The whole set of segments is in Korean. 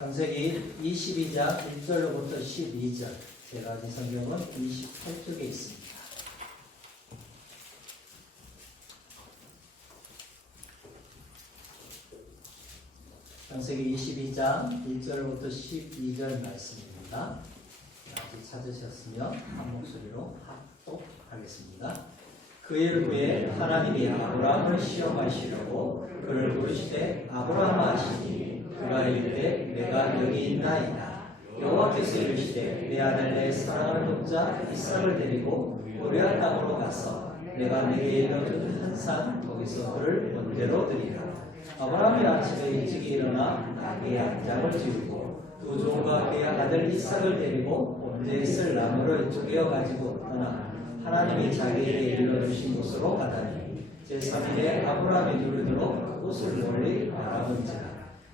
창세기 22장 1절로부터 12절, 제가 가진 성경은 28쪽에 있습니다. 창세기 22장 1절로부터 12절 말씀입니다. 아직 찾으셨으면 한 목소리로 합독하겠습니다. 그 일 후에 하나님이 아브라함을 시험하시려고 그를 부르시되 아브라함아 하시니 그가 이르되 내가 여기 있나이다. 여호와께서 이르시되 내 아들 내 사랑하는 독자 이삭을 데리고 모리아 땅으로 가서 내가 네게 일러준 한 산 거기서 그를 본대로 드리라. 아브라함이 아침에 일찍 일어나 나귀 양장을 지우고 두 종과 그의 아들 이삭을 데리고 본대에 쓸 나무를 쪼개어 가지고 떠나 하나님이 자기에게 일러주신 곳으로 가다니 제3일에 아브라함이 누르도록 그곳을 멀리 바라본지라.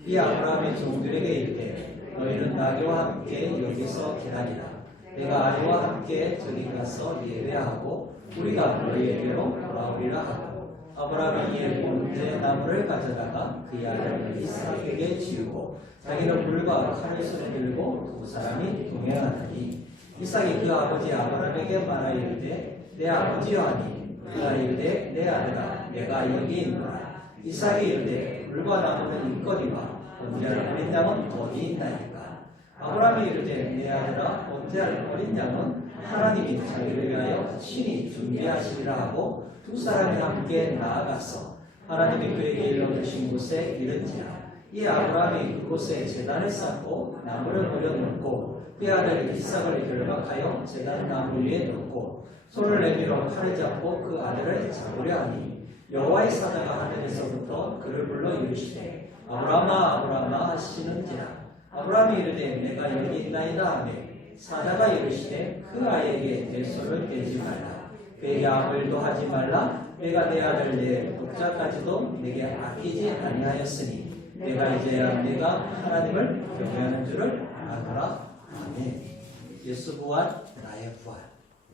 이 아브라함의 종들에게 이르되 너희는 나귀와 함께 여기서 기다리라. 내가 아이와 함께 저기 가서 예배하고 우리가 너희에게로 돌아오리라 하고 아브라함이 이에 본대 나무를 가져다가 그의 아들 이삭에게 지우고 자기는 물과 칼을 손에 들고 두 사람이 동행하더니 이삭이 그 아버지 아브라함에게 말하여 이르되 내 아버지여 하니 그가 이르되 내 아들아 내가 여기 있노라. 이삭이 이르되 물과 나무는 있거니와 본대할 어린 양은 어디 있나이까. 아브라함이 이르되 내 아들아 본대할 어린 양은 하나님이 자기를 위하여 친히 준비하시리라 하고 두 사람이 함께 나아가서 하나님이 그에게 일러주신 곳에 이른지라. 이 아브라함이 그곳에 제단을 쌓고 나무를 버려놓고 그의 아들 이삭을 결박하여 제단 나무 위에 놓고 손을 내밀어 칼을 잡고 그 아들을 잡으려 하니 여호와의 사자가 하늘에서부터 그를 불러 이르시되 아브라함아 아브라함아 하시는지라. 아브라함이 이르되 내가 여기 있나이다 하며 사자가 이르시되 그 아이에게 내 손을 떼지 말라. 그에게 아무 일도 하지 말라. 내가 내 아들 내 독자까지도 내게 아끼지 아니하였으니 내가 이제야 내가 하나님을 경외하는 줄을 아노라. 아멘. 예수 부활 나의 부활.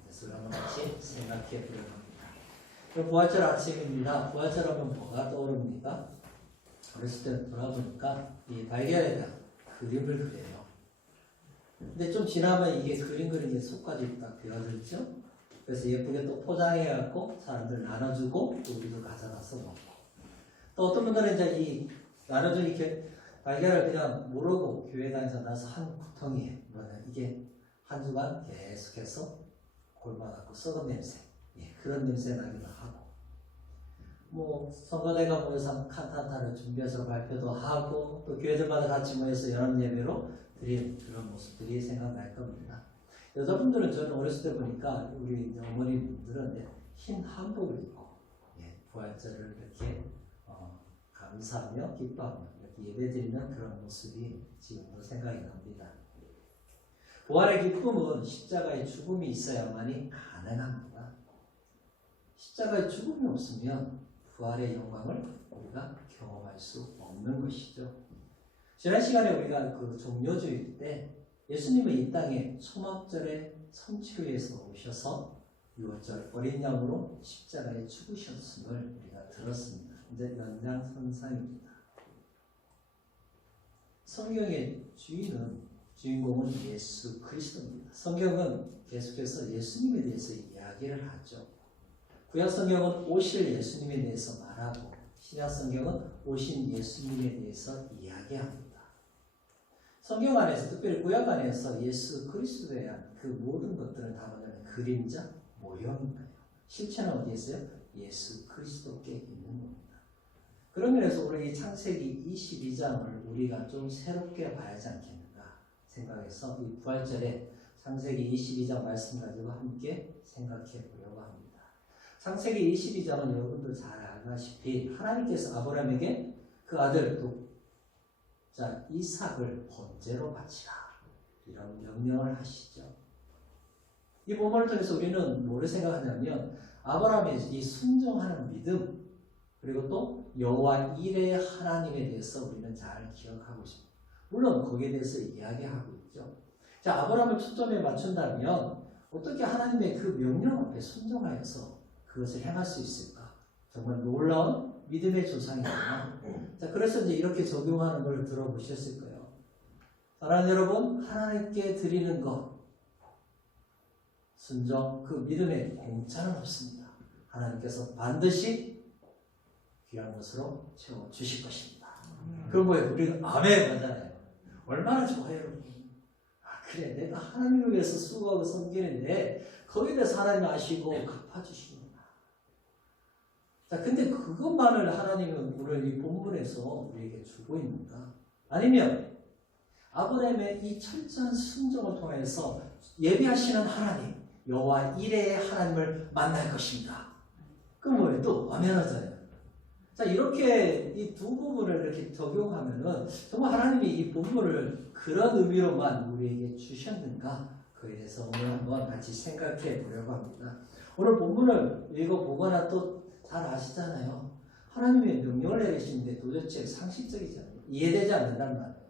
이것을 한번 같이 생각해 보려고 합니다. 부활절 아침입니다. 부활절 하면 뭐가 떠오릅니까? 어렸을 때 돌아보니까 이 달걀에 대한 그림을 그려요. 근데 좀 지나면 이게 그림 그리는 게 속까지 딱 되어들죠. 그래서 예쁘게 또 포장해갖고 사람들 나눠주고 또 우리도 가져가서 먹고. 또 어떤 분들은 이제 이 나눠준 이렇게 달걀을 그냥 모르고 교회 다니서 나서 한 구덩이에 이게 한 주간 계속해서 골마갖고 썩은 냄새, 그런 냄새 나기도 하고. 뭐 선거대가 모여서 칸타타를 준비해서 발표도 하고 또 교회들마다 같이 모여서 연합 예배로 드린 그런 모습들이 생각날 겁니다. 여자분들은 저는 어렸을 때 보니까 우리 어머니분들은 흰 한복을 입고 부활절을 이렇게 감사하며 기뻐하며 이렇게 예배드리는 그런 모습이 지금도 생각이 납니다. 부활의 기쁨은 십자가의 죽음이 있어야만이 가능합니다. 십자가의 죽음이 없으면 부활의 영광을 우리가 경험할 수 없는 것이죠. 지난 시간에 우리가 그 종료주일 때 예수님은 이 땅에 초막절에 성취를 위해서 오셔서 유월절 어린 양으로 십자가에 죽으셨음을 우리가 들었습니다. 이제 연장선상입니다. 성경의 주인공은 예수 그리스도입니다. 성경은 계속해서 예수님에 대해서 이야기를 하죠. 구약 성경은 오실 예수님에 대해서 말하고 신약 성경은 오신 예수님에 대해서 이야기합니다. 성경 안에서 특별히 구약 안에서 예수 그리스도에 대한 그 모든 것들은 다 뭐냐면 그림자, 모형인 거예요. 실체는 어디에 있어요? 예수 그리스도께 있는 겁니다. 그런 면에서 우리 창세기 22장을 우리가 좀 새롭게 봐야지 않겠는가 생각해서 이 부활절에 창세기 22장 말씀 가지고 함께 생각해 보려고 합니다. 창세기 22장은 여러분들 잘 알다시피 하나님께서 아브라함에게 그 아들 독자 이삭을 번제로 바치라 이런 명령을 하시죠. 이 본문을 통해서 우리는 뭐를 생각하냐면 아브라함의 이 순종하는 믿음 그리고 또 여호와 일의 하나님에 대해서 우리는 잘 기억하고 있습니다. 물론 거기에 대해서 이야기하고 있죠. 자, 아브라함을 초점에 맞춘다면 어떻게 하나님의 그 명령 앞에 순종하여서 그것을 행할 수 있을까? 정말 놀라운 믿음의 조상이구나. 자, 그래서 이제 이렇게 적용하는 걸 들어보셨을 거예요. 사랑하는 여러분, 하나님께 드리는 것, 순종, 그 믿음에 공짜는 없습니다. 하나님께서 반드시 귀한 것으로 채워주실 것입니다. 그럼 뭐예요? 우리가 아멘 하잖아요. 얼마나 좋아요, 여러분. 그래, 내가 하나님을 위해서 수고하고 섬기는데 거기에 대해서 하나님 아시고 갚아주십니다. 자, 근데 그것만을 하나님은 오늘 이 본문에서 우리에게 주고 있는가? 아니면 아브라함의 이 철저한 순종을 통해서 예비하시는 하나님, 여호와 이레의 하나님을 만날 것입니다. 그럼 뭐예요? 또 아멘하잖아요. 자, 이렇게 이 두 부분을 이렇게 적용하면은 정말 하나님이 이 본문을 그런 의미로만 우리에게 주셨는가? 그에 대해서 오늘 한번 같이 생각해 보려고 합니다. 오늘 본문을 읽어보거나 또 잘 아시잖아요. 하나님의 명령을 내리시는데 도대체 상식적이잖아요. 이해되지 않는단 말이에요.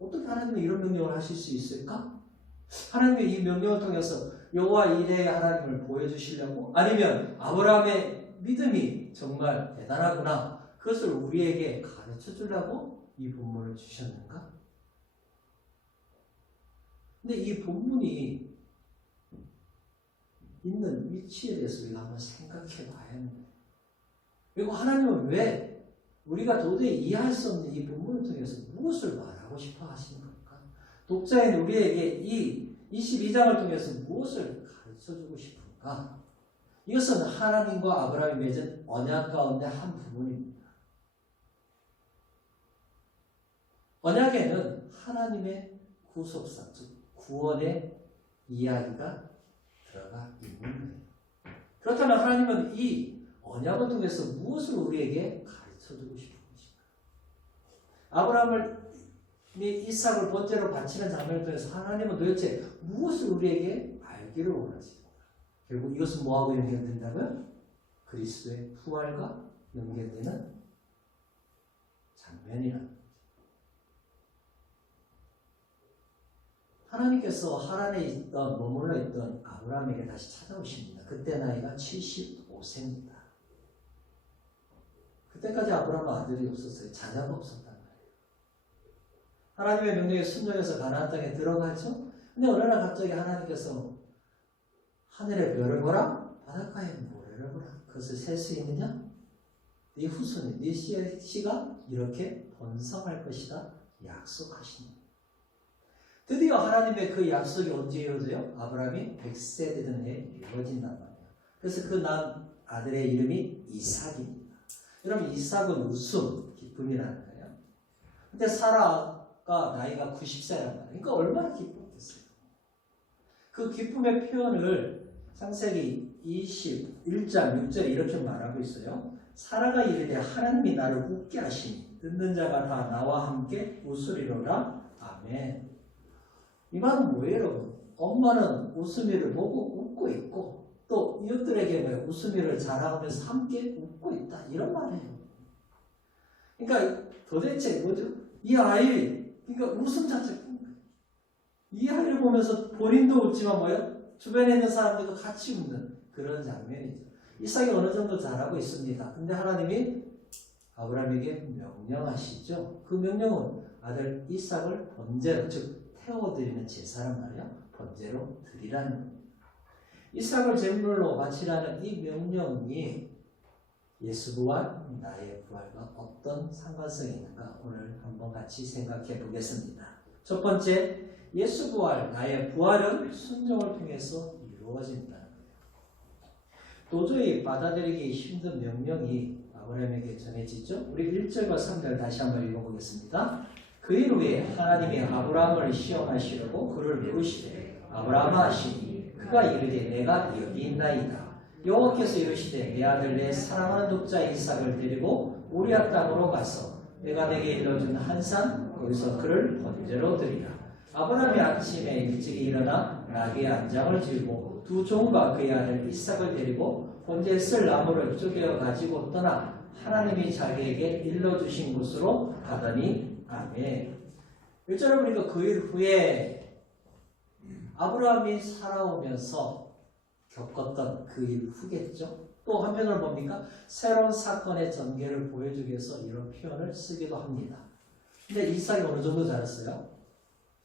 어떻게 하나님은 이런 명령을 하실 수 있을까? 하나님의 이 명령을 통해서 여호와 이레의 하나님을 보여주시려고? 아니면 아브라함의 믿음이 정말 대단하구나, 그것을 우리에게 가르쳐 주려고 이 본문을 주셨는가? 근데 이 본문이 있는 위치에 대해서 우리가 한번 생각해 봐야 합니다. 그리고 하나님은 왜 우리가 도저히 이해할 수 없는 이 본문을 통해서 무엇을 말하고 싶어 하시는 겁니까? 독자인 우리에게 이 22장을 통해서 무엇을 가르쳐 주고 싶은가? 이것은 하나님과 아브라함이 맺은 언약 가운데 한 부분입니다. 언약에는 하나님의 구속사, 즉 구원의 이야기가 들어가 있는 거예요. 그렇다면 하나님은 이 언약을 통해서 무엇을 우리에게 가르쳐주고 싶은 것인가? 아브라함이 이삭을 번제로 바치는 장면을 통해서 하나님은 도대체 무엇을 우리에게 알기를 원하십니까? 결국 이것은 뭐하고 연결된다고요? 그리스도의 부활과 연결되는 장면이라는 거죠. 하나님께서 하란에 머물러 있던 아브라함에게 다시 찾아오십니다. 그때 나이가 75세입니다. 그때까지 아브라함은 아들이 없었어요. 자녀가 없었단 말이에요. 하나님의 명령에 순종해서 가나안 땅에 들어가죠. 근데 어느 날 갑자기 하나님께서 하늘의 별을 보라, 바닷가의 모래를 보라. 그것을 셀 수 있느냐? 네 후손이, 네 씨가 이렇게 번성할 것이다 약속하시는. 드디어 하나님의 그 약속이 언제 이루어져요? 아브라함이 100세 되던 해에 이루어진단 말이에요. 그래서 그 난 아들의 이름이 이삭입니다. 여러분, 이삭은 웃음, 기쁨이라는 거예요. 근데 사라가 나이가 90세란 말이에요. 그러니까 얼마나 기뻤겠어요. 그 기쁨의 표현을 창세기 21장 6절에 이렇게 말하고 있어요. 사라가 이르되 하나님이 나를 웃게 하시니 듣는 자가 다 나와 함께 웃으리로다. 아멘. 이 말은 뭐예요, 여러분? 엄마는 웃음이를 보고 웃고 있고 또 이웃들에게 웃음이를 자랑하면서 함께 웃고 있다, 이런 말이에요. 그러니까 도대체 뭐죠? 이 아이, 그러니까 웃음 자체가 이 아이를 보면서 본인도 웃지만 뭐예요? 주변에 있는 사람들도 같이 웃는 그런 장면이죠. 이삭이 어느 정도 잘하고 있습니다. 근데 하나님이 아브라함에게 명령하시죠. 그 명령은 아들 이삭을 번제로, 즉 태워드리는 제사란 말이에요. 번제로 드리라는 겁니다. 이삭을 제물로 바치라는 이 명령이 예수부활, 나의 부활과 어떤 상관성이 있는가 오늘 한번 같이 생각해 보겠습니다. 첫 번째, 예수부활, 나의 부활은 순종을 통해서 이루어진다는 거예요. 도저히 받아들이기 힘든 명령이 아브라함에게 전해지죠. 우리 1절과 3절 다시 한번 읽어보겠습니다. 그 일 후에 하나님이 아브라함을 시험하시려고 그를 부르시되 아브라함아 하시니 그가 이르되 내가 여기 있나이다. 여호와께서 이르시되 내 아들 내 사랑하는 독자 이삭을 데리고 모리아 땅으로 가서 내가 내게 일러준 한 산 거기서 그를 번제로 드리라. 아브라함이 아침에 일찍이 일어나 나귀의 안장을 들고 두 종과 그의 아들 이삭을 데리고 번제에 쓸 나무를 쪼개어 가지고 떠나 하나님이 자기에게 일러주신 곳으로 가더니 아멘. 1절을 보니까 그 일 후에 아브라함이 살아오면서 겪었던 그 일 후겠죠. 또 한편으로 뭡니까? 새로운 사건의 전개를 보여주기 위해서 이런 표현을 쓰기도 합니다. 근데 이삭이 어느 정도 자랐어요?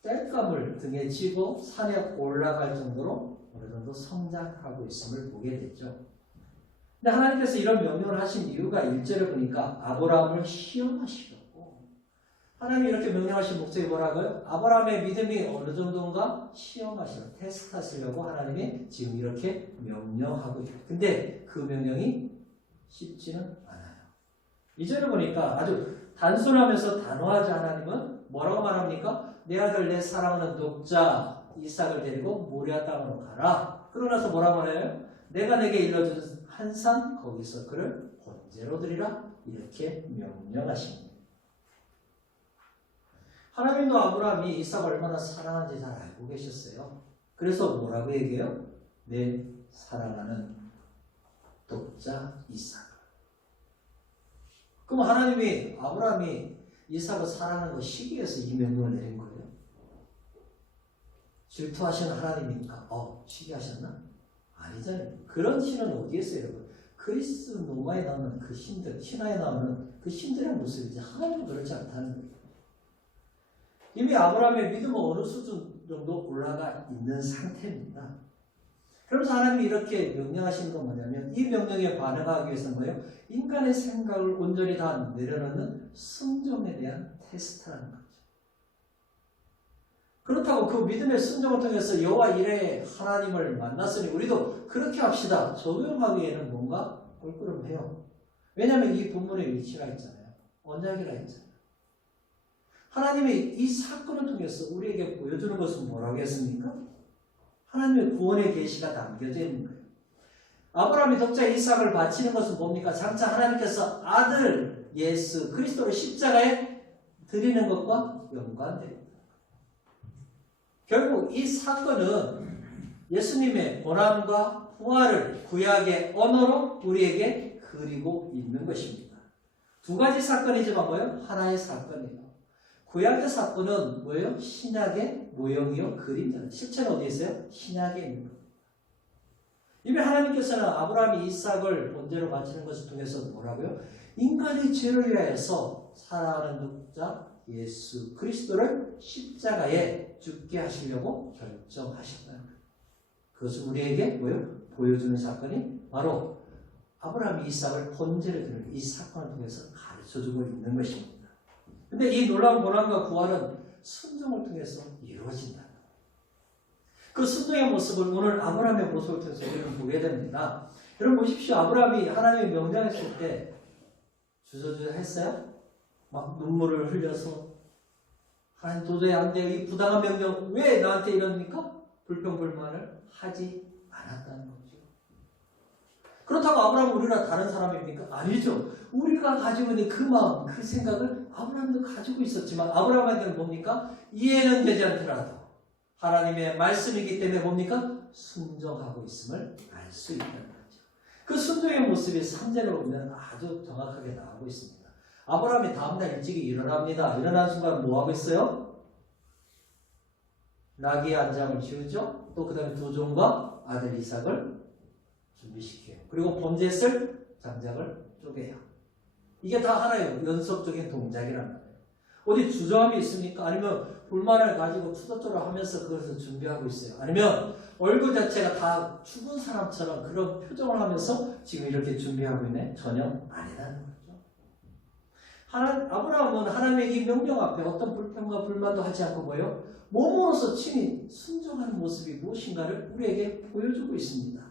땔감을 등에 지고 산에 올라갈 정도로 어느 정도 성장하고 있음을 보게 됐죠. 근데 하나님께서 이런 명령을 하신 이유가 1절에 보니까 아브라함을 시험하시려고. 하나님이 이렇게 명령하신 목적이 뭐라고요? 아브라함의 믿음이 어느 정도인가 시험하시려고, 테스트하시려고 하나님이 지금 이렇게 명령하고 있어요. 근데 그 명령이 쉽지는 않아요. 2절에 보니까 아주 단순하면서 단호하지 하나님은 뭐라고 말합니까? 내 아들 내 사랑하는 독자 이삭을 데리고 모리아 땅으로 가라. 그러고 나서 뭐라고 말해요? 내가 내게 일러준 한 산 거기서 그를 번제로 드리라. 이렇게 명령하십니다. 하나님도 아브라함이 이삭을 얼마나 사랑하는지 잘 알고 계셨어요. 그래서 뭐라고 얘기해요? 내 사랑하는 독자 이삭. 그럼 하나님이 아브라함이 이삭을 사랑하는 거 시기해서 이 명령을 내린 거예요. 질투하시는 하나님이니까 시기하셨나? 아니잖아요. 그런 신은 어디에 있어요, 여러분? 그리스 로마에 나오는 그 신들, 신화에 나오는 그 신들의 모습이지 하나님은 그렇지 않다는 거예요. 이미 아브라함의 믿음은 어느 수준 정도 올라가 있는 상태입니다. 그러면서 하나님이 이렇게 명령하시는 건 뭐냐면 이 명령에 반응하기 위해서는 뭐예요? 인간의 생각을 온전히 다 내려놓는 순종에 대한 테스트라는 거죠. 그렇다고 그 믿음의 순종을 통해서 여호와 이레 하나님을 만났으니 우리도 그렇게 합시다. 적용하기에는 뭔가 껄끄럼해요. 왜냐하면 이 본문에 위치가 있잖아요. 언약이라 했잖아요. 하나님이 이 사건을 통해서 우리에게 보여주는 것은 뭐라고 했습니까? 하나님의 구원의 계시가 담겨져 있는 거예요. 아브라함이 독자 이삭을 바치는 것은 뭡니까? 장차 하나님께서 아들 예수 그리스도를 십자가에 드리는 것과 연관됩니다. 결국 이 사건은 예수님의 고난과 부활을 구약의 언어로 우리에게 그리고 있는 것입니다. 두 가지 사건이지만 뭐예요? 하나의 사건이에요. 구약의 사건은 뭐예요? 신약의 모형이요, 그림자는. 실체는 어디에 있어요? 신약에 있는 겁니다. 이미 하나님께서는 아브라함이 이삭을 번제로 바치는 것을 통해서 뭐라고요? 인간의 죄를 위하여서 살아가는 독자 예수 그리스도를 십자가에 죽게 하시려고 결정하셨다는 거예요. 그것을 우리에게 뭐예요? 보여주는 사건이 바로 아브라함이 이삭을 번제로 드리는 이 사건을 통해서 가르쳐주고 있는 것입니다. 근데 이 놀라운 고난과 구원은 순종을 통해서 이루어진다. 그 순종의 모습을 오늘 아브라함의 모습을 통해서 우리는 보게 됩니다. 여러분 보십시오. 아브라함이 하나님의 명령했을 때 주저주저 했어요? 막 눈물을 흘려서 하나님 도저히 안 돼요. 이 부당한 명령 왜 나한테 이러니까? 불평불만을 하지 않았다는 거죠. 그렇다고 아브라함은 우리가 다른 사람입니까? 아니죠. 우리가 가지고 있는 그 마음, 그 생각을 아브라함도 가지고 있었지만 아브라함에게는 뭡니까? 이해는 되지 않더라도 하나님의 말씀이기 때문에 뭡니까? 순종하고 있음을 알 수 있다는 거죠. 그 순종의 모습이 3절을 보면 아주 정확하게 나오고 있습니다. 아브라함이 다음날 일찍이 일어납니다. 일어난 순간 뭐 하고 있어요? 나귀의 안장을 지우죠. 또 그 다음에 두 종과 아들 이삭을 준비시켜요. 그리고 번제에 쓸 장작을 쪼개요. 이게 다 하나의 연속적인 동작이란 말이에요. 어디 주저함이 있습니까? 아니면 불만을 가지고 투덜투덜 하면서 그것을 준비하고 있어요. 아니면 얼굴 자체가 다 죽은 사람처럼 그런 표정을 하면서 지금 이렇게 준비하고 있네? 전혀 아니라는 거죠. 아브라함은 하나님의 이 명령 앞에 어떤 불평과 불만도 하지 않고 뭐예요? 몸으로서 친히 순종하는 모습이 무엇인가를 우리에게 보여주고 있습니다.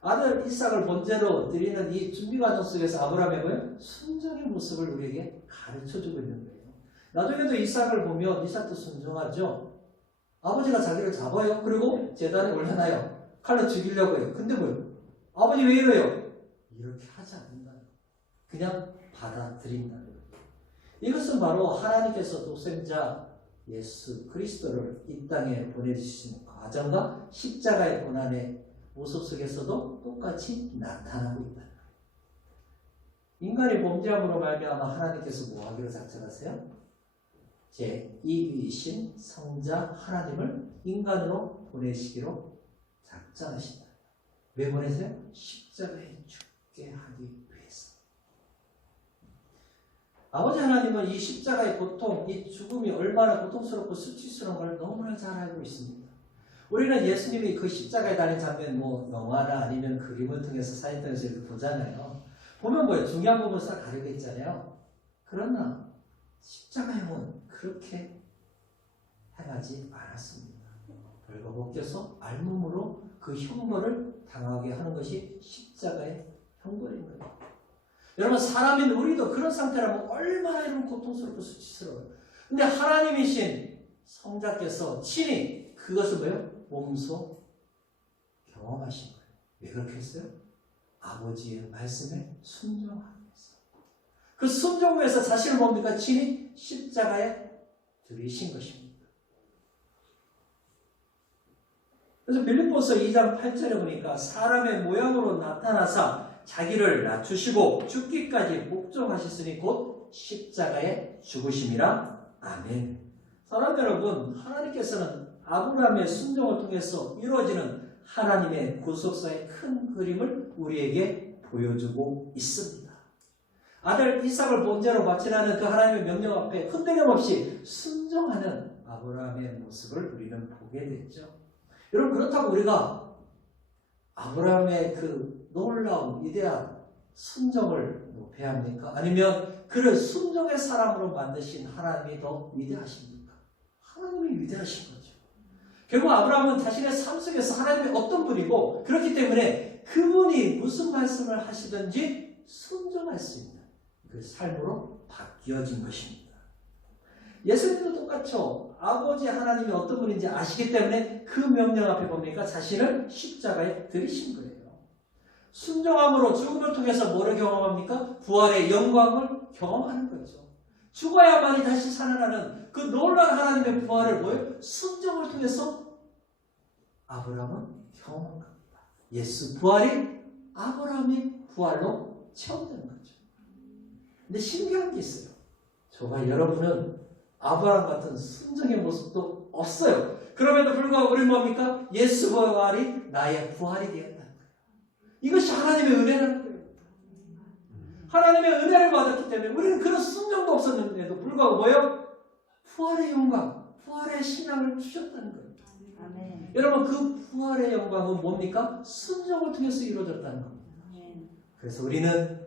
아들 이삭을 번제로 드리는 이 준비 과정 속에서 아브라함의 뭐예요? 순종의 모습을 우리에게 가르쳐주고 있는 거예요. 나중에도 이삭을 보면 이삭도 순종하죠. 아버지가 자기를 잡아요. 그리고 제단에 올려놔요. 칼로 죽이려고 해요. 근데 뭐예요? 아버지 왜 이래요? 이렇게 하지 않는다. 그냥 받아들인다. 이것은 바로 하나님께서 독생자 예수 그리스도를 이 땅에 보내주시는 과정과 십자가의 고난의 모습 속에서도 똑같이 나타나고 있다. 인간이 범죄함으로 말미암아 하나님께서 뭐 하기로 작정하세요? 제2위이신 성자 하나님을 인간으로 보내시기로 작정하신다. 왜 보내세요? 십자가에 죽게 하기 위해서. 아버지 하나님은 이 십자가의 고통, 이 죽음이 얼마나 고통스럽고 수치스러운 걸 너무나 잘 알고 있습니다. 우리는 예수님이 그 십자가에 달린 장면 영화나 아니면 그림을 통해서 사진 통해서 이렇게 보잖아요. 보면 뭐예요? 중요한 부분 싹 가리고 있잖아요. 그러나 십자가형은 그렇게 행하지 않았습니다. 벌거벗겨서 알몸으로 그 형벌을 당하게 하는 것이 십자가의 형벌인 거예요. 여러분, 사람인 우리도 그런 상태라면 얼마나 이런 고통스럽고 수치스러워요. 근데 하나님이신 성자께서 친히 그것을 뭐예요? 몸소 경험하신 거예요. 왜 그렇게 했어요? 아버지의 말씀에 순종하기 위해서. 그 순종 위해서 자신을 뭡니까? 친히 십자가에 들이신 것입니다. 그래서 빌립보서 2장 8절에 보니까 사람의 모양으로 나타나사 자기를 낮추시고 죽기까지 복종하셨으니 곧 십자가에 죽으심이라. 아멘. 사랑 여러분, 하나님께서는 아브라함의 순종을 통해서 이루어지는 하나님의 구속사의 큰 그림을 우리에게 보여주고 있습니다. 아들 이삭을 번제로 바치라는 그 하나님의 명령 앞에 흔들림 없이 순종하는 아브라함의 모습을 우리는 보게 됐죠. 여러분, 그렇다고 우리가 아브라함의 그 놀라운 위대한 순종을 높여야 합니까? 아니면 그를 순종의 사람으로 만드신 하나님이 더 위대하십니까? 하나님이 위대하신 거죠. 결국 아브라함은 자신의 삶 속에서 하나님이 어떤 분이고, 그렇기 때문에 그분이 무슨 말씀을 하시든지 순종할 수 있는 그 삶으로 바뀌어진 것입니다. 예수님도 똑같죠. 아버지 하나님이 어떤 분인지 아시기 때문에 그 명령 앞에 뭡니까? 자신을 십자가에 들이신 거예요. 순종함으로 죽음을 통해서 뭐를 경험합니까? 부활의 영광을 경험하는 거죠. 죽어야만이 다시 살아나는 그 놀라운 하나님의 부활을 뭐예요? 순종을 통해서 아브라함은 경험한 겁니다. 예수 부활이 아브라함의 부활로 체험된 거죠. 근데 신기한 게 있어요. 저와 여러분은 아브라함 같은 순종의 모습도 없어요. 그럼에도 불구하고 우리는 뭡니까? 예수 부활이 나의 부활이 되었다는 거예요. 이것이 하나님의 은혜라는 거예요. 하나님의 은혜를 받았기 때문에 우리는 그런 순종도 없었는데도 불구하고 뭐예요? 부활의 영광, 부활의 신앙을 주셨다는 거예요. 아멘. 여러분, 그 부활의 영광은 뭡니까? 순종을 통해서 이루어졌다는 겁니다. 아멘. 그래서 우리는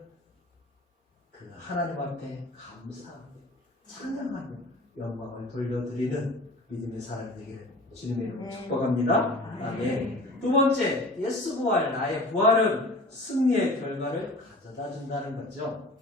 그 하나님 앞에 감사하고 찬양하며 영광을 돌려드리는 믿음의 사람이 되기를 주님의 이름으로 축복합니다. 아멘. 두 번째, 예수 부활, 나의 부활은 승리의 결과를 가져다 준다는 거죠.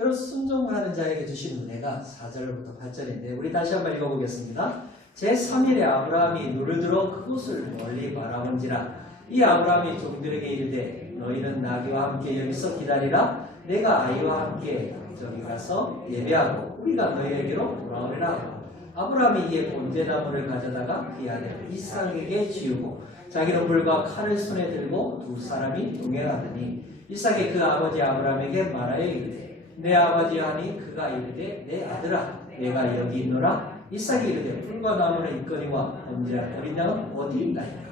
여러분, 순종하는 자에게 주신 은혜가 4절부터 8절인데 우리 다시 한번 읽어보겠습니다. 제3일에 아브라함이 눈을 들어 그곳을 멀리 바라본지라. 이 아브라함이 종들에게 이르되 너희는 나귀와 함께 여기서 기다리라. 내가 아이와 함께 저기 가서 예배하고 우리가 너희에게로 돌아오리라. 아브라함이 이에 번제나무를 가져다가 그 아들 이삭에게 지우고 자기는 불과 칼을 손에 들고 두 사람이 동행하더니 이삭이 그 아버지 아브라함에게 말하여 이르되 내 아버지 하니 그가 이르되 내 아들아 내가 여기 있노라. 이삭이 이르되 불과 나무는 있거니와 번제한 어린 양은 어디 있나이까.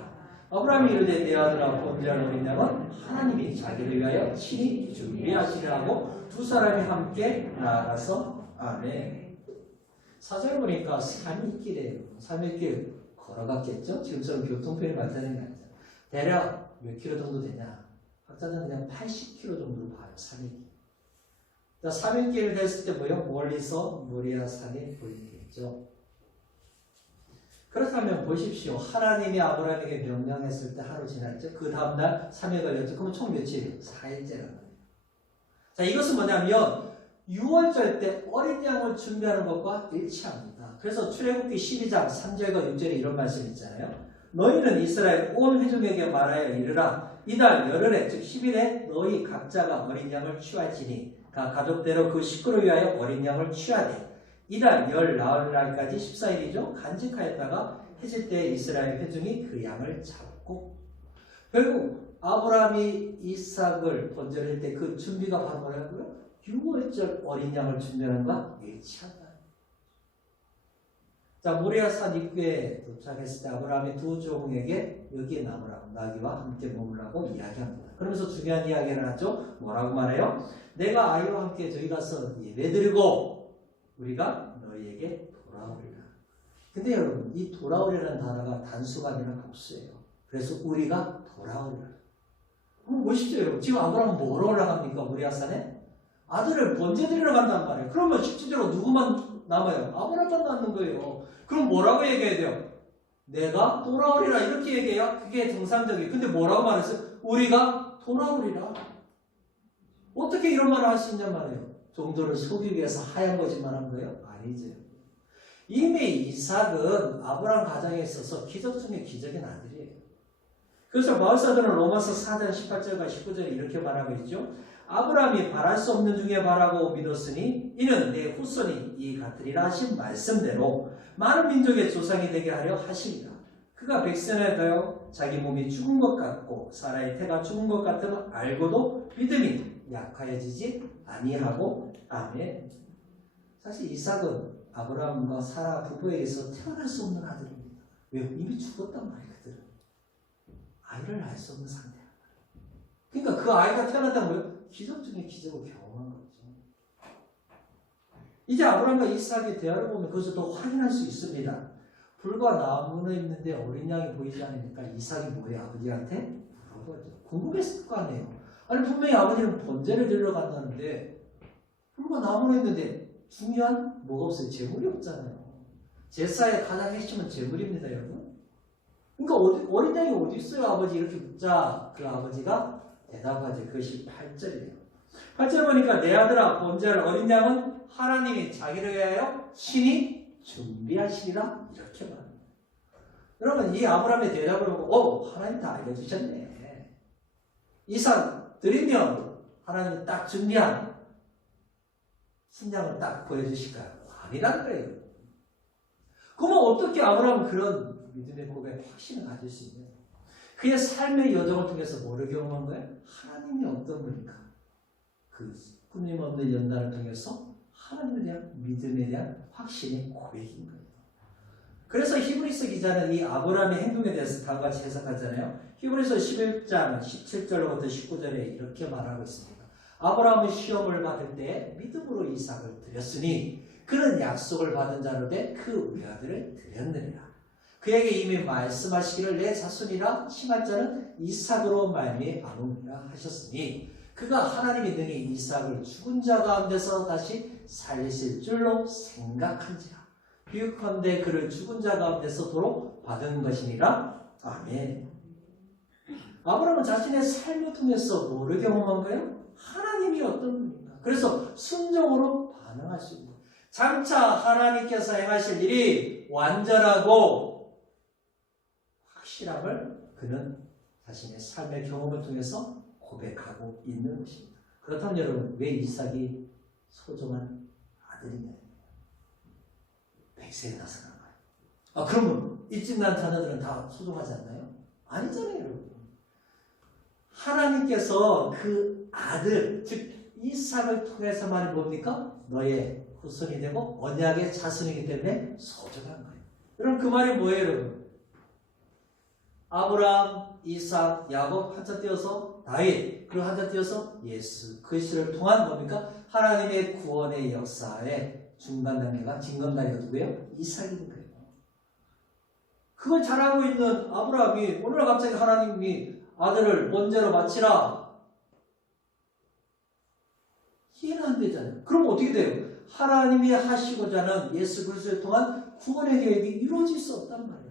아브라함이 이르되 내 아들아 번제한 어린 양은 하나님이 자기를 위하여 친히 준비하시려 하고 두 사람이 함께 나아가서 아멘. 사절 보니까 3일길이에요. 3일길 걸어갔겠죠? 지금처럼 교통편이 많다는 게 아니죠. 대략 몇 킬로 정도 되냐? 학자는 그냥 80킬로 정도로 봐요. 3일길. 3일길 됐을 때 뭐요? 멀리서 모리아 산이 보이겠죠. 그렇다면 보십시오. 하나님이 아브라함에게 명령했을 때 하루 지났죠. 그 다음날 3일 걸렸죠. 그러면 총 며칠이에요? 4일째라는 거예요. 자, 이것은 뭐냐면 6월절 때 어린 양을 준비하는 것과 일치합니다. 그래서 출애굽기 12장 3절과 6절에 이런 말씀이 있잖아요. 너희는 이스라엘 온 회중에게 말하여 이르라. 이달 열흘에 즉 10일에 너희 각자가 어린 양을 취할지니 가족대로 그 식구를 위하여 어린 양을 취하되 이달 열 나흘날까지 14일이죠. 간직하였다가 해질 때 이스라엘 회중이 그 양을 잡고 결국 아브라함이 이삭을 번제할 때 그 준비가 바로 뭐라고요? 6월절 어린 양을 준비하는 것과 일치한다. 자, 모리아산 입구에 도착했을 때 아브라함이 두 종에게 여기에 남으라고, 나귀와 함께 머물라고 이야기합니다. 그러면서 중요한 이야기를 하죠. 뭐라고 말해요? 내가 아이와 함께 저희 가서 예배드리고 우리가 너희에게 돌아오리라. 근데 여러분, 이 돌아오리라는 단어가 단수가 아니라 복수예요. 그래서 우리가 돌아오리라. 보십시오, 여러분. 지금 아브라함은 뭐로 올라갑니까? 모리아산에? 아들을 번제드리러 간단 말이에요. 그러면 실제로 누구만 남아요? 아브라함만 남는 거예요. 그럼 뭐라고 얘기해야 돼요? 내가 돌아오리라 이렇게 얘기해야 그게 정상적이에요. 근데 뭐라고 말했어요? 우리가 돌아오리라. 어떻게 이런 말을 할 수 있냔 말이에요. 종들을 속이기 위해서 하얀 거짓말 한 거예요? 아니죠. 이미 이삭은 아브라함 가정에 있어서 기적 중에 기적인 아들이에요. 그래서 마을사들은 로마서 4장 18절과 19절에 이렇게 말하고 있죠. 아브라함이 바랄 수 없는 중에 바라고 믿었으니 이는 내 후손이 이 같으리라 하신 말씀대로 많은 민족의 조상이 되게 하려 하십니다. 그가 백성에 더여 자기 몸이 죽은 것 같고 사라의 태가 죽은 것 같음을 알고도 믿음이 약하여지지 아니하고 아멘. 사실 이삭은 아브라함과 사라 부부에게서 태어날 수 없는 아들입니다. 왜? 이미 죽었단 말이에요. 그들은 아이를 낳을 수 없는 상태야. 그러니까 그 아이가 태어났다는 거예요. 기적 중에 기적을 경험한 거죠. 이제 아브라함과 이삭의 대화를 보면 그것을 더 확인할 수 있습니다. 불과 나무는 있는데 어린 양이 보이지 않으니까 이삭이 뭐예요? 아버지한테 물어보죠. 궁금했을 거 아니에요. 아니 분명히 아버지는 번제를 드리러 간다는데 불과 나무는 있는데 중요한 뭐가 없어요? 재물이 없잖아요. 제사의 가장 핵심은 재물입니다, 여러분. 그러니까 어린 양이 어디 있어요, 아버지? 이렇게 묻자 그 아버지가 대답하죠. 그것이 8절이에요. 8절 보니까 내 아들아 번제할 어린 양은 하나님이 자기를 위하여 친히 준비하시리라 이렇게 말합니다. 여러분 이 아브라함의 대답을 보고 하나님 다 알려주셨네. 이삭 드리면 하나님이 딱 준비한 신장을 딱 보여주실까요? 아니라는 거예요. 그러면 어떻게 아브라함은 그런 믿음의 고백에 확신을 가질 수 있냐? 그의 삶의 여정을 통해서 뭐를 경험한 거예요? 하나님이 어떤 분인가? 그 끊임없는 연단을 통해서 하나님에 대한 믿음에 대한 확신의 고백인 거예요. 그래서 히브리서 기자는 이 아브라함의 행동에 대해서 다음과 같이 해석하잖아요. 히브리서 11장 17절로부터 19절에 이렇게 말하고 있습니다. 아브라함은 시험을 받을 때 믿음으로 이삭을 드렸으니 그는 약속을 받은 자로 돼 그 외아들을 드렸느니라. 그에게 이미 말씀하시기를 내 자손이라 칭할 자는 이삭으로 말미암으리라 하셨으니 그가 하나님이 능히 이삭을 죽은 자 가운데서 다시 살리실 줄로 생각한지라. 비유컨대 그를 죽은 자 가운데서 도로 받은 것이니라. 아멘. 아브라함은 자신의 삶을 통해서 뭐를 경험한 거예요? 하나님이 어떤 분인가. 그래서 순종으로 반응할 수 있는 거예요. 장차 하나님께서 행하실 일이 완전하고 확실함을 그는 자신의 삶의 경험을 통해서 고백하고 있는 것입니다. 그렇다면 여러분 왜 이삭이 소중한 아들이냐? 백세에 나서는 거예요. 그러면 일찍 난 자녀들은 다 소중하지 않나요? 아니잖아요, 여러분. 하나님께서 그 아들, 즉 이삭을 통해서만 뭡니까? 너의 후손이 되고 언약의 자손이기 때문에 소중한 거예요. 여러분 그 말이 뭐예요, 여러분? 아브라함, 이삭, 야곱 한자 띄어서 다윗, 그리고 한자 띄어서 예수. 그 시를 통한 뭡니까? 하나님의 구원의 역사의 중간 단계가 징검다리가 누구예요? 이삭인 거예요. 그걸 잘하고 있는 아브라함이 오늘 갑자기 하나님이 아들을 번제로 바치라. 이해는 안 되잖아요. 그럼 어떻게 돼요? 하나님이 하시고자 하는 예수 그리스도를 통한 구원의 계획이 이루어질 수 없단 말이에요.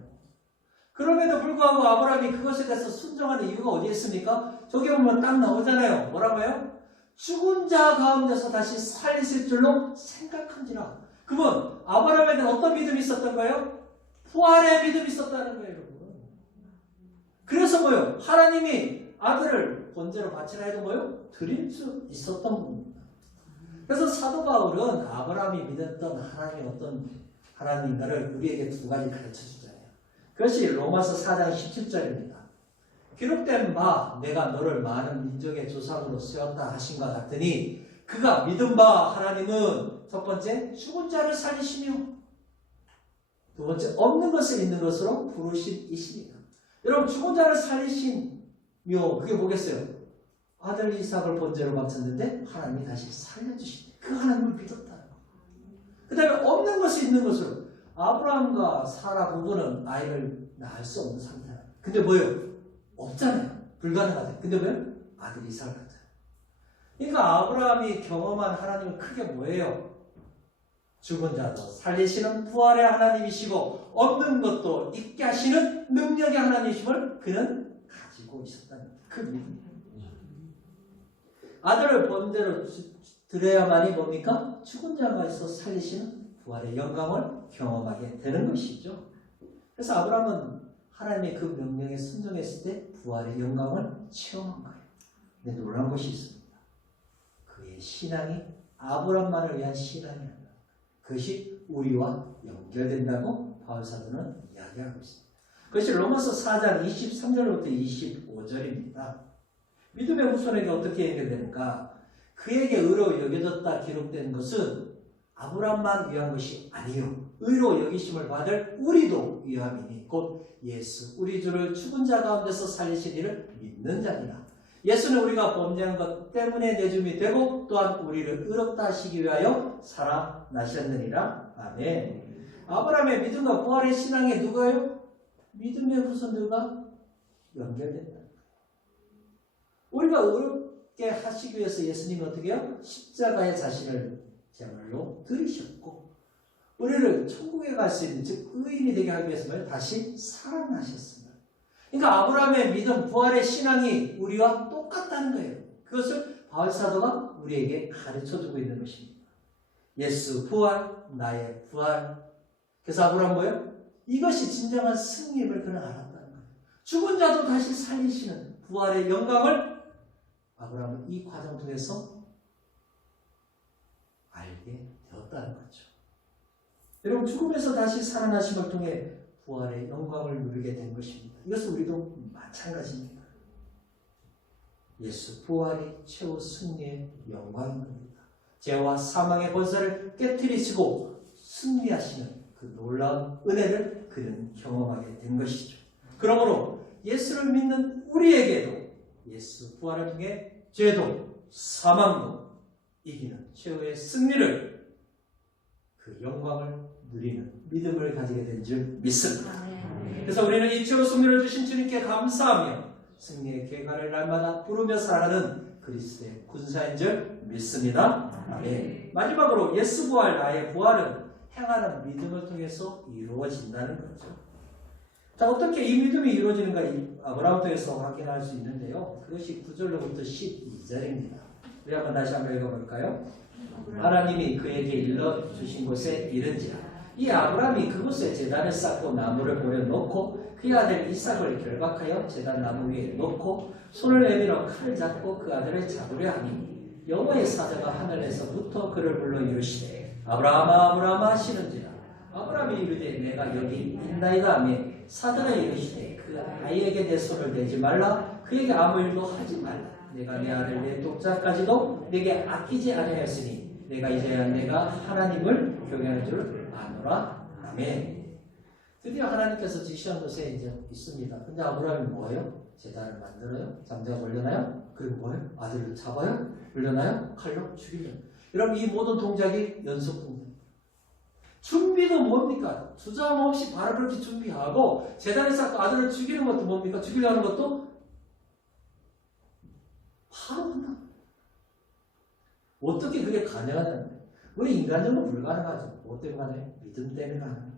그럼에도 불구하고 아브라함이 그것에 대해서 순종하는 이유가 어디에 있습니까? 저기 보면 딱 나오잖아요. 뭐라고요? 죽은 자 가운데서 다시 살리실 줄로 생각한지라. 그러면 아브라함에게는 어떤 믿음이 있었던 거예요? 부활의 믿음이 있었다는 거예요, 여러분. 그래서 뭐요? 하나님이 아들을 번제로 바치라 해도 뭐요? 드릴 수 있었던 겁니다. 그래서 사도 바울은 아브라함이 믿었던 하나님이 어떤 하나님인가를 우리에게 두 가지 가르쳐 주잖아요. 그것이 로마서 4장 17절입니다. 기록된 바 내가 너를 많은 민족의 조상으로 세웠다 하신과 같으니 그가 믿은 바 하나님은 첫 번째 죽은 자를 살리시며 두 번째, 없는 것을 있는 것으로 부르신 이십니다. 여러분, 죽은 자를 살리신 묘, 그게 뭐겠어요? 아들 이삭을 번제로 바쳤는데 하나님이 다시 살려주시네. 그 하나님을 믿었다는 거. 그 다음에 없는 것이 있는 것으로, 아브라함과 사라 부부는 아이를 낳을 수 없는 상태라. 근데 뭐예요? 없잖아요. 불가능하대. 근데 뭐예요? 아들 이삭을 낳잖아요. 그러니까 아브라함이 경험한 하나님은 크게 뭐예요? 죽은 자도 살리시는 부활의 하나님이시고 없는 것도 있게 하시는 능력의 하나님이심을 그는 가지고 있었다는 그 믿음. 아들을 번제로 드려야만이 뭡니까? 죽은 자가 있어 살리시는 부활의 영광을 경험하게 되는 것이죠. 그래서 아브라함은 하나님의 그 명령에 순종했을 때 부활의 영광을 체험한 거예요. 근데 놀라운 것이 있습니다. 그의 신앙이 아브라함만을 위한 신앙이 아니라 그것이 우리와 연결된다고 바울사도는 이야기하고 있습니다. 그것이 로마서 4장 23절부터 25절입니다. 믿음의 후손에게 어떻게 연결되는가? 그에게 의로 여겨졌다 기록된 것은 아브라함만 위한 것이 아니요 의로 여기심을 받을 우리도 위함이니 곧 예수 우리 주를 죽은 자 가운데서 살리신 이를 믿는 자니라. 예수는 우리가 범죄한 것 때문에 내줌이 되고 또한 우리를 의롭다 하시기 위하여 살아나셨느니라. 아멘. 아브라함의 믿음과 부활의 신앙에 누가요? 믿음의 후손들과 연결된다. 우리가 의롭게 하시기 위해서 예수님이 어떻게 해요? 십자가에 자신을 제물로 드리셨고 우리를 천국에 갈 수 있는 즉 의인이 되게 하기 위해서 다시 살아나셨습니다. 그러니까 아브라함의 믿음, 부활의 신앙이 우리와 똑같다는 거예요. 그것을 바울사도가 우리에게 가르쳐주고 있는 것입니다. 예수 부활, 나의 부활. 그래서 아브라함 뭐예요? 이것이 진정한 승리임을 그는 알았다는 거예요. 죽은 자도 다시 살리시는 부활의 영광을 아브라함은 이 과정 통해서 알게 되었다는 거죠. 여러분, 죽음에서 다시 살아나심을 통해 부활의 영광을 누리게 된 것입니다. 이것은 우리도 마찬가지입니다. 예수 부활이 최후 승리의 영광인 겁니다. 죄와 사망의 권세를 깨트리시고 승리하시는 그 놀라운 은혜를 그는 경험하게 된 것이죠. 그러므로 예수를 믿는 우리에게도 예수 부활을 통해 죄도 사망도 이기는 최후의 승리를 그 영광을 누리는 믿음을 가지게 된 줄 믿습니다. 그래서 우리는 이 최후 승리를 주신 주님께 감사하며 승리의 계가를 날마다 부르며 살아가는 그리스도의 군사인 줄 믿습니다. 아멘. 마지막으로 예수 부활 나의 부활은 행하는 믿음을 통해서 이루어진다는 거죠. 자, 어떻게 이 믿음이 이루어지는가 아브라함 통해서 확인할 수 있는데요. 그것이 9절로부터 12절입니다. 우리 한번 다시 한번 읽어볼까요? 하나님이 그에게 일러주신 곳에 이른지라. 이 아브라함이 그곳에 제단을 쌓고 나무를 버려놓고 그의 아들 이삭을 결박하여 제단 나무 위에 놓고 손을 내밀어 칼을 잡고 그 아들을 잡으려 하니 여호와의 사자가 하늘에서부터 그를 불러 이르시되 아브라함아 아브라함아 하시는지라. 아브라함이 이르되 내가 여기 있나이다 하며 사자가 이르시되 그 아이에게 내 손을 대지 말라 그에게 아무 일도 하지 말라. 내가 내 아들 내 독자까지도 내게 아끼지 아니하였으니 내가 이제야 내가 하나님을 경외하는 줄 아노라. 아멘. 드디어 하나님께서 지시한 곳에 이제 있습니다. 근데 아브라함이 뭐예요? 제단을 만들어요? 장자가 걸려나요? 그리고 뭐예요? 아들을 잡아요? 걸려나요? 칼로 죽이려. 여러분, 이 모든 동작이 연속 동작. 준비도 뭡니까? 주저함 없이 바로 그렇게 준비하고 제단을 쌓고 아들을 죽이는 것도 뭡니까? 죽이려는 것도 바로 한다. 어떻게 그게 가능하냐는 거예요. 우리 인간적으로 불가능하죠. 뭐 때문에 가능해요? 믿음 때문에 가능해요.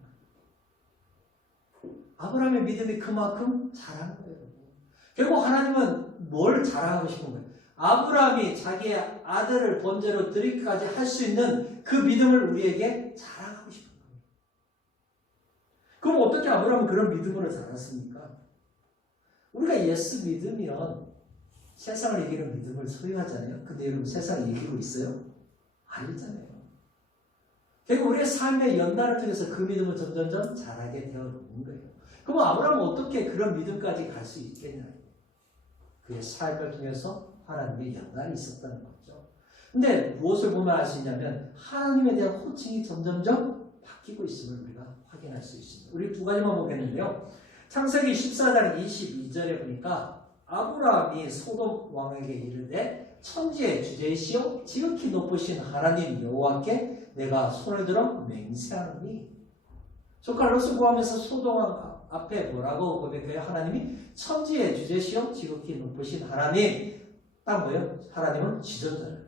아브라함의 믿음이 그만큼 자라는 거예요. 결국 하나님은 뭘 자랑하고 싶은 거예요? 아브라함이 자기의 아들을 번제로 드리기까지 할 수 있는 그 믿음을 우리에게 자랑하고 싶은 거예요. 그럼 어떻게 아브라함은 그런 믿음으로 자랐습니까? 우리가 예수 믿으면 세상을 이기는 믿음을 소유하잖아요. 근데 여러분, 세상을 이기고 있어요? 아니잖아요. 결국 우리의 삶의 연단을 통해서 그 믿음을 점점점 자라게 되어 있는 거예요. 그럼 아브라함은 어떻게 그런 믿음까지 갈 수 있겠냐? 그의 삶을 통해서 하나님의 연단이 있었다는 거죠. 근데 무엇을 보면 알 수 있냐면 하나님에 대한 호칭이 점점점 바뀌고 있음을 우리가 확인합니다. 확인할 수 있습니다. 우리 두 가지만 보겠는데요. 창세기 14장 22절에 보니까 아브라함이 소돔 왕에게 이르되 천지의 주제이시오 지극히 높으신 하나님 여호와께 내가 손을 들어 맹세하노니. 조카로서 구하면서 소돔 왕 앞에 뭐라고 고백해요? 하나님이 천지의 주제시오 지극히 높으신 하나님. 딱 뭐예요? 하나님은 지존자예요.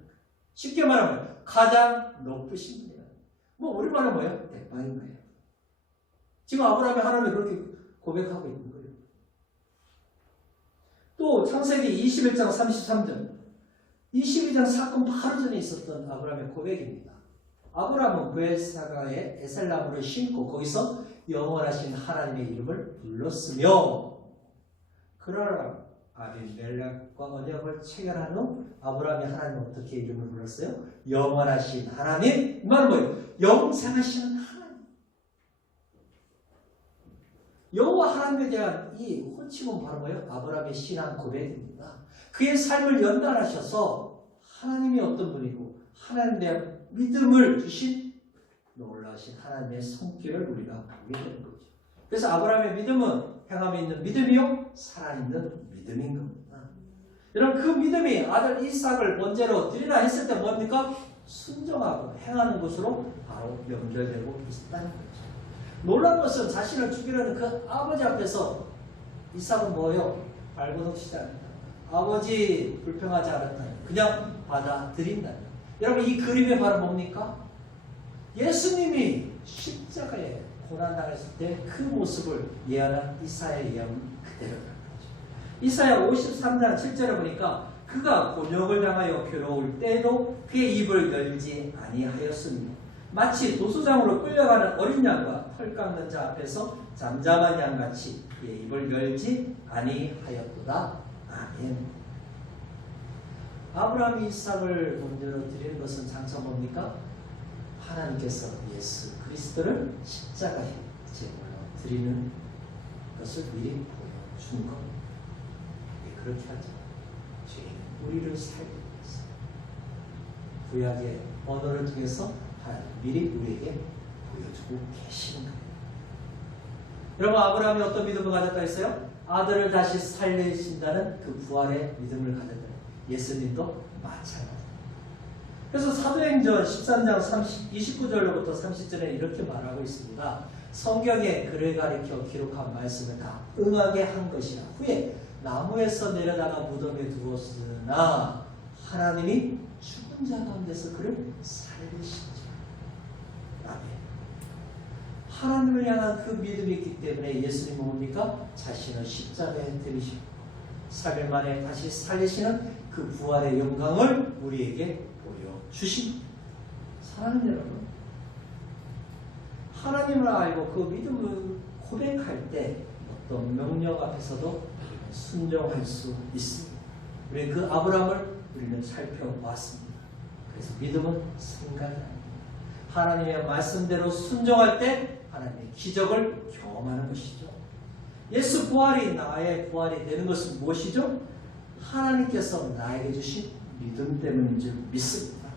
쉽게 말하면 가장 높으신 분이에요. 뭐 우리말은 뭐예요? 대빵인 거예요. 지금 아브라함이 하나님을 그렇게 고백하고 있는 거예요. 또 창세기 21장 33절 22장 사건 바로 전에 있었던 아브라함의 고백입니다. 아브라함은 브엘사가에 에셀나무를 심고 거기서 영원하신 하나님의 이름을 불렀으며 그러나 아비멜렉과 언약을 체결한 후 아브라함이 하나님 어떻게 이름을 불렀어요? 영원하신 하나님. 이 말은 뭐예요? 영생하시는 하나님. 여호와 하나님에 대한 이 호칭은 바로 뭐예요? 아브라함의 신앙 고백입니다. 그의 삶을 연단하셔서 하나님이 어떤 분이고 하나님에 대한 믿음을 주신 놀라우신 하나님의 손길을 우리가 보게 되는 거죠. 그래서 아브라함의 믿음은 행함에 있는 믿음이요 살아있는 믿음인 겁니다. 여러분 그 믿음이 아들 이삭을 번제로 드리라 했을 때 뭡니까? 순종하고 행하는 것으로 바로 연결되고 있다는 거죠. 놀라운 것은 자신을 죽이려는 그 아버지 앞에서 이삭은 뭐예요? 발버둥치지 않는다. 아버지 불평하지 않았다. 그냥 받아들인다. 여러분 이 그림이 바로 뭡니까? 예수님이 십자가에 고난당했을 때 그 모습을 예언한 이사야의 예언 그대로라는 거죠. 이사야 53장 7절에 보니까 그가 곤욕을 당하여 괴로울 때에도 그의 입을 열지 아니하였으며 마치 도수장으로 끌려가는 어린 양과 털 깎는 자 앞에서 잠잠한 양같이 그의 입을 열지 아니하였도다. 아멘. 아브라함이 이삭을 번제로 드리는 것은 장차 뭡니까? 하나님께서 예수 그리스도를 십자가에 제물로 드리는 것을 미리 보여준 겁니다. 그렇게 하죠. 죄인 우리를 살리기 위해서 구약의 언어를 통해서 하나님 미리 우리에게 보여주고 계시는 겁니다. 여러분 아브라함이 어떤 믿음을 가졌다 했어요? 아들을 다시 살리신다는 그 부활의 믿음을 가졌다. 예수님도 마찬가지입니다. 그래서 사도행전 13장 29절로부터 30절에 이렇게 말하고 있습니다. 성경에 그를 가리켜 기록한 말씀을 다 응하게 한 것이라. 후에 나무에서 내려다가 무덤에 두었으나 하나님이 죽은 자 가운데서 그를 살리시죠. 아멘. 하나님을 향한 그 믿음이 있기 때문에 예수님은 뭡니까? 자신을 십자가에 들이시고 3일 만에 다시 살리시는 그 부활의 영광을 우리에게 보여주십니다. 사랑하는 여러분, 하나님을 알고 그 믿음을 고백할 때 어떤 명령 앞에서도 순종할 수 있습니다. 우리 그 아브라함을 우리는 살펴보았습니다. 그래서 믿음은 생각이 아닙니다. 하나님의 말씀대로 순종할 때 하나님의 기적을 경험하는 것이죠. 예수 부활이 나의 부활이 되는 것은 무엇이죠? 하나님께서 나에게 주신 믿음 때문인 줄 믿습니다.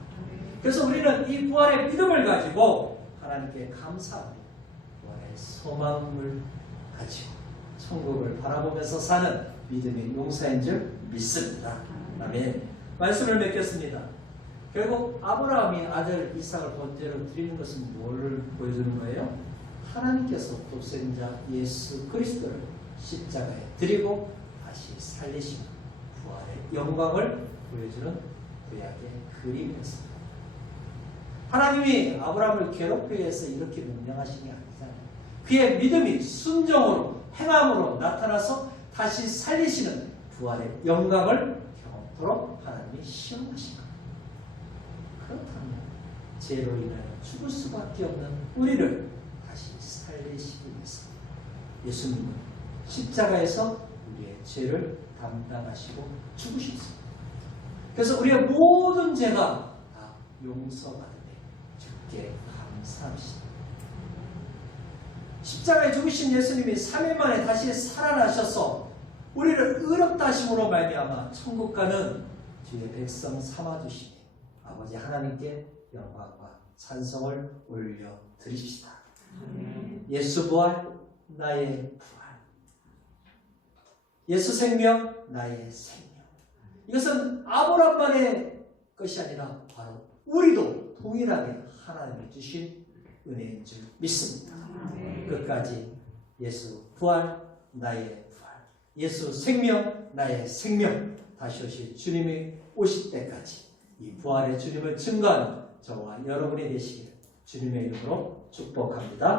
그래서 우리는 이 부활의 믿음을 가지고 하나님께 감사합니다. 부활의 소망을 가지고 천국을 바라보면서 사는 믿음의 용사인 줄 믿습니다. 아멘. 말씀을 맺겠습니다. 결국 아브라함이 아들 이삭을 번제로 드리는 것은 뭐를 보여주는 거예요? 하나님께서 독생자 예수 그리스도를 십자가에 드리고 다시 살리시는 부활의 영광을 보여주는 구약의 그림이었습니다. 하나님이 아브라함을 괴롭히기 위해서 이렇게 명령하신 게 아니잖아요. 그의 믿음이 순종으로 행함으로 나타나서 다시 살리시는 부활의 영광을 경험토록 하나님이 시험하신 겁니다. 그렇다면 죄로 인하여 죽을 수밖에 없는 우리를 다시 살리시기 위해서 예수님은 십자가에서 우리의 죄를 담당하시고 죽으셨습니다. 그래서 우리의 모든 죄가 다 용서받으며 주께 감사합시다. 십자가에 죽으신 예수님이 3일 만에 다시 살아나셔서 우리를 의롭다 하심으로 말미암아 천국 가는 주의 백성 삼아주시니 아버지 하나님께 영광과 찬송을 올려 드립시다. 예수 부활, 나의 부활. 예수 생명, 나의 생명. 이것은 아브라함만의 것이 아니라 바로 우리도 동일하게 하나님이 주신 은혜인 줄 믿습니다. 끝까지 예수 부활, 나의 부활. 예수 생명, 나의 생명. 다시 오실 주님이 오실 때까지 이 부활의 주님을 증거하는 저와 여러분이 되시기를 주님의 이름으로 축복합니다.